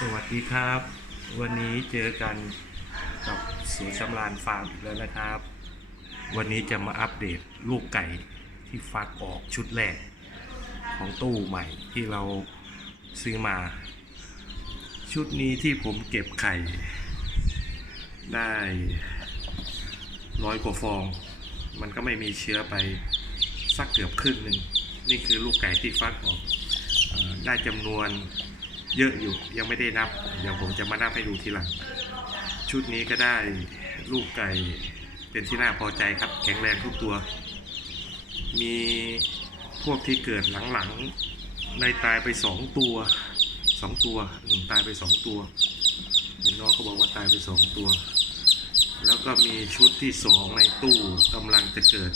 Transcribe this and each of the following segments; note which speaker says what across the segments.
Speaker 1: สวัสดีครับ วันนี้เจอกันกับสวนสำราญฟาร์มอีกแล้วนะครับ วันนี้จะมาอัปเดตลูกไก่ที่ฟักออกชุดแรก ของตู้ใหม่ที่เราซื้อมา ชุดนี้ที่ผมเก็บไข่ ได้ร้อยกว่าฟอง มันก็ไม่มีเชื้อไปสักเกือบครึ่งหนึ่งนี่คือลูกไก่ที่ฟักออกได้จำนวน เยอะอยู่ยังไม่ได้นับเดี๋ยวผมจะมานับให้ดูทีหลัง ชุดนี้ก็ได้ลูกไก่เป็นที่น่าพอใจครับ แข็งแรงทุกตัว มีพวกที่เกิดหลังๆในตายไปสองตัวสองตัวตายไปสองตัวเห็นน้องเขาบอกว่าตายไปสองตัว แล้วก็มีชุดที่สองในตู้กำลังจะเกิด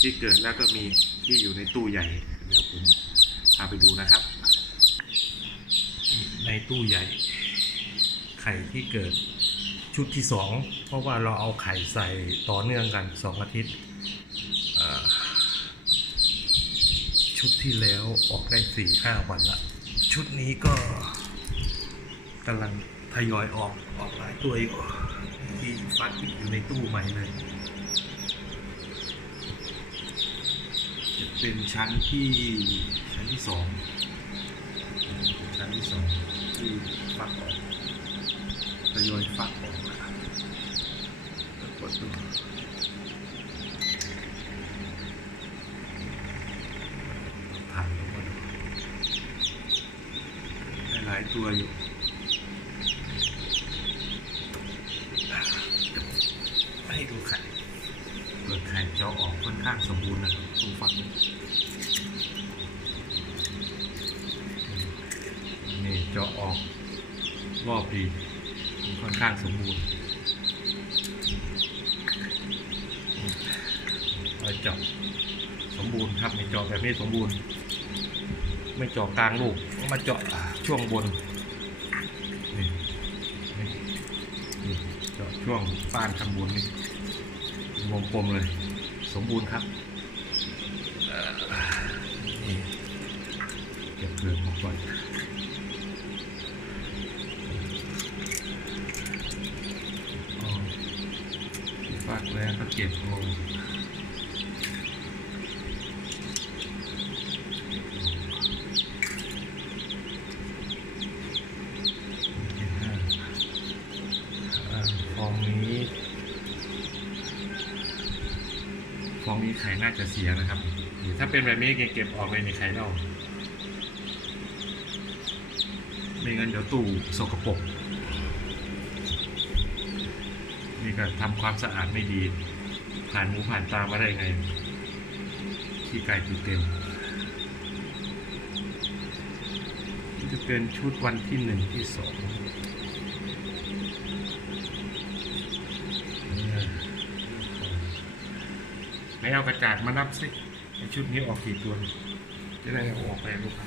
Speaker 1: ที่เกิดแล้วก็มีที่อยู่ในตู้ใหญ่เดี๋ยวผมพาไปดูนะครับ ในตู้ใหญ่ ไข่ที่เกิดชุดที่สองเพราะว่าเราเอาไข่ใส่ต่อเนื่องกันสองอาทิตย์ชุดที่แล้วออกได้สี่ห้าวันละ ชุดนี้ก็กำลังทยอยออกออกหลายตัวอยู่ที่ฟักอยู่ในตู้ใหม่เลย จะเป็นชั้นที่ชั้นที่สองชั้นที่สอง ที่ฟักออกทยอยฟักออกนะครับกดดูผ่านลงมาดูหลายตัวอยู่ให้ดูไข่เปิดไข่เจาะออกค่อนข้างสมบูรณ์นะครับตรงฝั่งนี้นี่ เจาะออกรอบดีค่อนข้างสมบูรณ์รอยเจาะสมบูรณ์ครับไม่เจาะแบบนี้สมบูรณ์ ไม่เจาะกลางลูกมาเจาะช่วงบนนี่นี่เจาะช่วงป้านข้างบนนี่วงกลมเลย สมบูรณ์ครับเอ่อนี่เก็บเกลือออกก่อนอ๋อที่ฟ ก็บงเก็บห้าอ่าฟองนี้ฟองนี้ไข่น่าจะเสียนะครับ ถ้าเป็นแบบนี้เก็บออกเลยในไข่เน่าไม่งั้นเดี๋ยวตู้สกปรกนี่ก็ทำความสะอาดไม่ดี ผ่านหูผ่านตามาได้ไงที่ไก่ติดเต็มจะเป็นชุดวันที่หนึ่งที่สองไหนเอากระจาดมานับสิชุดนี้ออกกี่ตัว จะได้เอาออกไปลูกค้า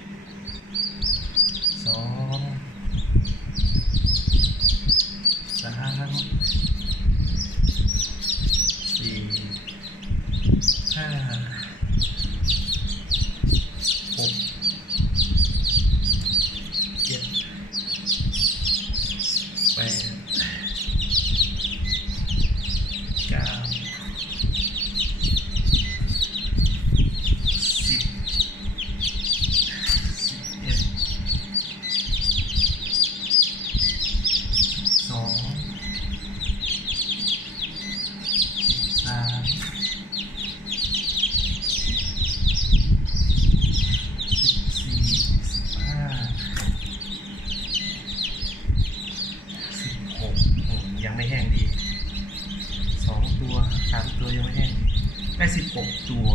Speaker 1: ได้สิบหกตัว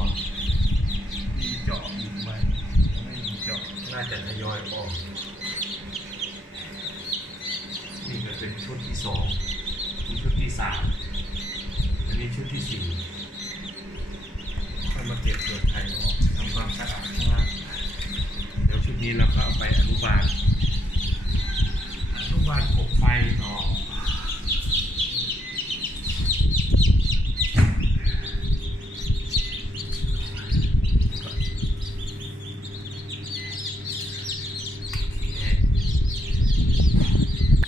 Speaker 1: มีเจาะอีกไหมไม่มีเจาะน่าจะทยอยออกนี่ก็เป็นชุดที่สองนี่ชุดที่สามอันนี้ชุดที่สี่ค่อยมาเก็บส่วไข่ออกทำความสะอาดข้างล่างเดี๋ยวชุดนี้เราก็เอาไปอนุบาลอนุบาลกบไฟต่อ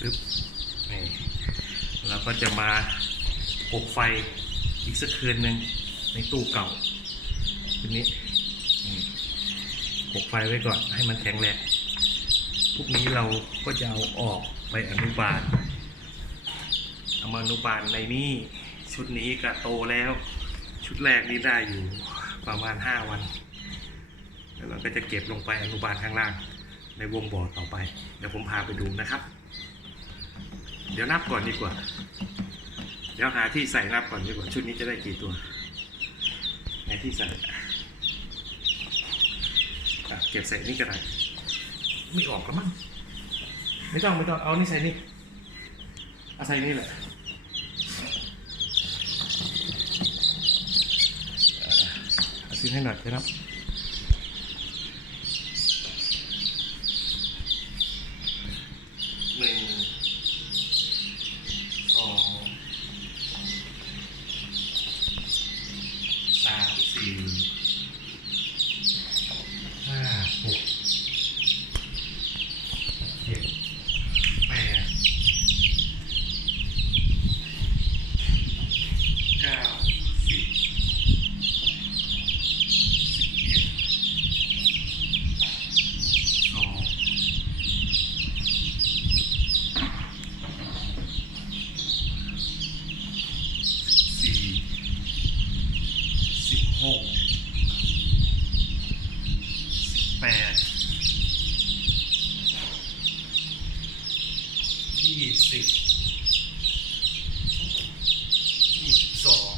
Speaker 1: ปึ๊บนี่เรา ก็จะมากไฟอีกสักคืนหนึ่งในตู้เก่าคืนนี้อืมกไฟไว้ก่อนให้มันแข็งแรงพวกนี้เราก็จะเอาออกไปอนุบาลเอามาอนุบาลในนี่ชุดนี้ก็โตแล้ว ชุดแรกนี่ได้อยู่ประมาณห้าวัน แล้วเราก็จะเก็บลงไปอนุบาลข้างล่างในวงบ่อต่อไป เดี๋ยวผมพาไปดูนะครับ เดี๋ยวนับก่อนดีกว่า เดี๋ยวหาที่ใส่นับก่อนดีกว่า ชุดนี้จะได้กี่ตัวไหนที่ใส่อะเก็บใส่นี่ก็ได้ ไม่ออกแล้วมั้ง ไม่ต้องไม่ต้อง เอานี่ใส่นี่ เอาใส่นี่แหละอ่าเอาซื้อให้หน่อยนะครับหนึ่งสอง สามสี่ห้าหกเจ็ดแปดเก้าสิบสิบเอ็ดสองสี่สิบหกสิบแปดยี่สิบยี่สิบสอง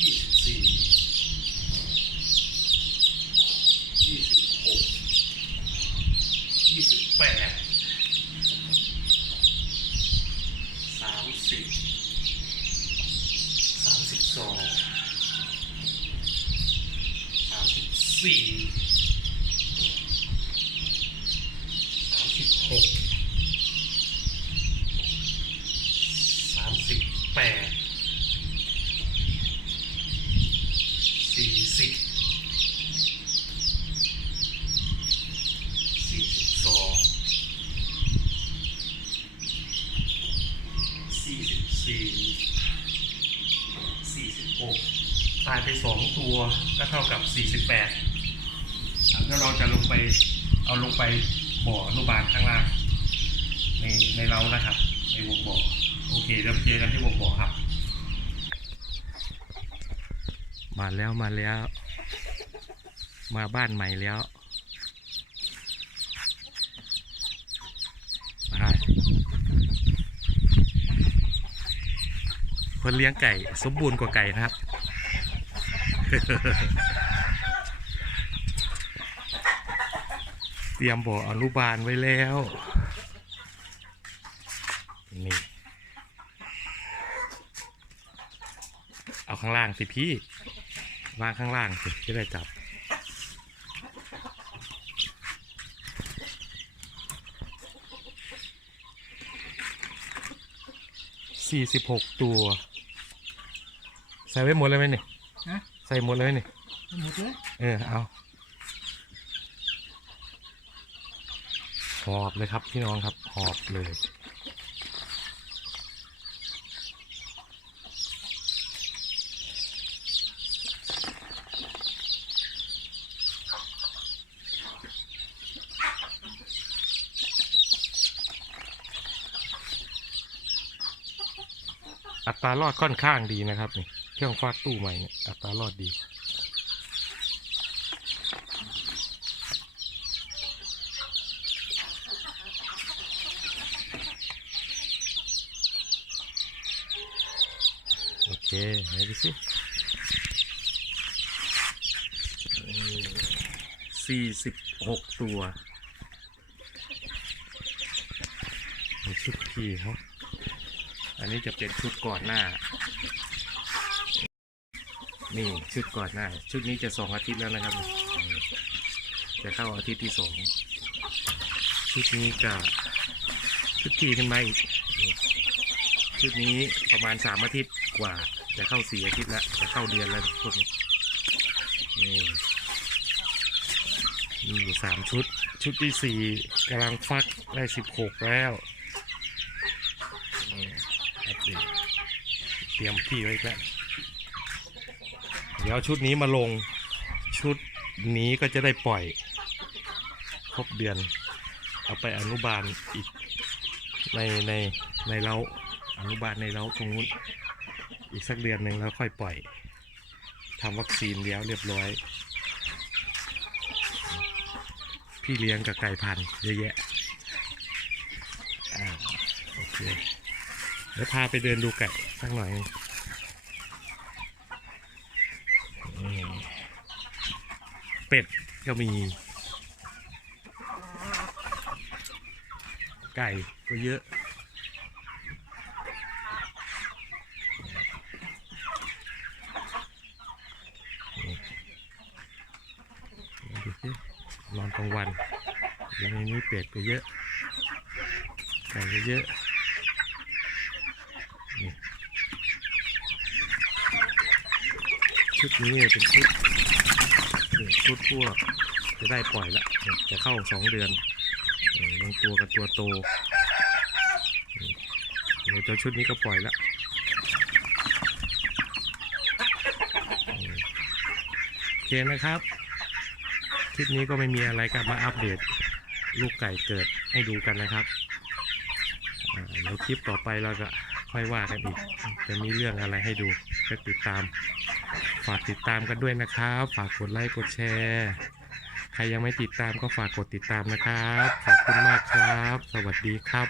Speaker 1: ยี่สิบสี่ยี่สิบหกยี่สิบแปดสามสิบ สามสิบสองสามสิบสี่สามสิบหกสามสิบแปดสี่สิบสี่สิบสองสี่สิบสี่ สี่สิบหก ตายไปสองตัวก็เท่ากับสี่สิบแปดแล้วเราจะลงไปเอาลงไปบ่ออนุบาลข้างล่าง ในในเรานะครับ ในวงบ่อโอเคเดี๋ยวเจอกันที่วงบ่อครับ มาแล้วมาแล้ว มาบ้านใหม่แล้วไปคนเลี้ยงไก่สมบูรณ์กว่าไก่นะครับ เตรียมบ่ออนุบาลไว้แล้ว นี่ เอาข้างล่างสิพี่ วางข้างล่างสิจะได้จับ สี่สิบหกตัว ใส่ไว้หมดเลยไหมนี่
Speaker 2: ฮะ
Speaker 1: ใส่หมดเลยไหมนี่
Speaker 2: เอาหมดเลย
Speaker 1: เออเอาหอบเลยครับพี่น้องครับหอบเลยอัตรารอดค่อนข้างดีนะครับนี่ เครื่องฟาดตู้ใหม่เนี่ยอัตรารอดดี โอเคไหนดูสิสี่สิบหกตัวชุดพี่เขาอันนี้จะเป็นชุดก่อนหน้า นี่ชุดก่อนหน้า ชุดนี้จะสองอาทิตย์แล้วนะครับ จะเข้าอาทิตย์ที่สองชุดนี้ก็ชุดที่ขึ้นมาอีกนี่ชุดนี้ประมาณสามอาทิตย์กว่า จะเข้าสี่อาทิตย์แล้วจะเข้าเดือนแล้วพวกนี้นี่มีอยู่สามชุด ชุดที่สี่กำลังฟักได้สิบหกแล้วนี่อัปเตรียมที่ไว้แล้ว เดี๋ยวชุดนี้มาลงชุดนี้ก็จะได้ปล่อย ครบเดือน เอาไปอนุบาลอีกในในในเล้าอนุบาลในเล้าตรงนู้นอีกสักเดือนหนึ่งแล้วค่อยปล่อยทำวัคซีนแล้วเรียบร้อย พี่เลี้ยงกับไก่พันเยอะแยะอ่าโอเคเดี๋ยวพาไปเดินดูไก่สักหน่อยหนึ่งนี่ เป็ดก็มี ไก่ก็เยอะ ดูสินอนกลางวันอยู่ในนี้เป็ดก็เยอะ ไก่ก็เยอะชุดนี้เป็นชุด ชุดพวกจะได้ปล่อยละจะเข้าสองเดือนบางตัวกับตัวโตเดี๋ยวตัวชุดนี้ก็ปล่อยละโอเคนะครับ คลิปนี้ก็ไม่มีอะไรกลับมาอัปเดตลูกไก่เกิดให้ดูกันนะครับอ่าเดี๋ยวคลิปต่อไปเราจะค่อยว่ากันอีก จะมีเรื่องอะไรให้ดูก็ติดตาม ฝากติดตามกันด้วยนะครับ ฝากกดไลค์กดแชร์ ใครยังไม่ติดตามก็ฝากกดติดตามนะครับ ขอบคุณมากครับ สวัสดีครับ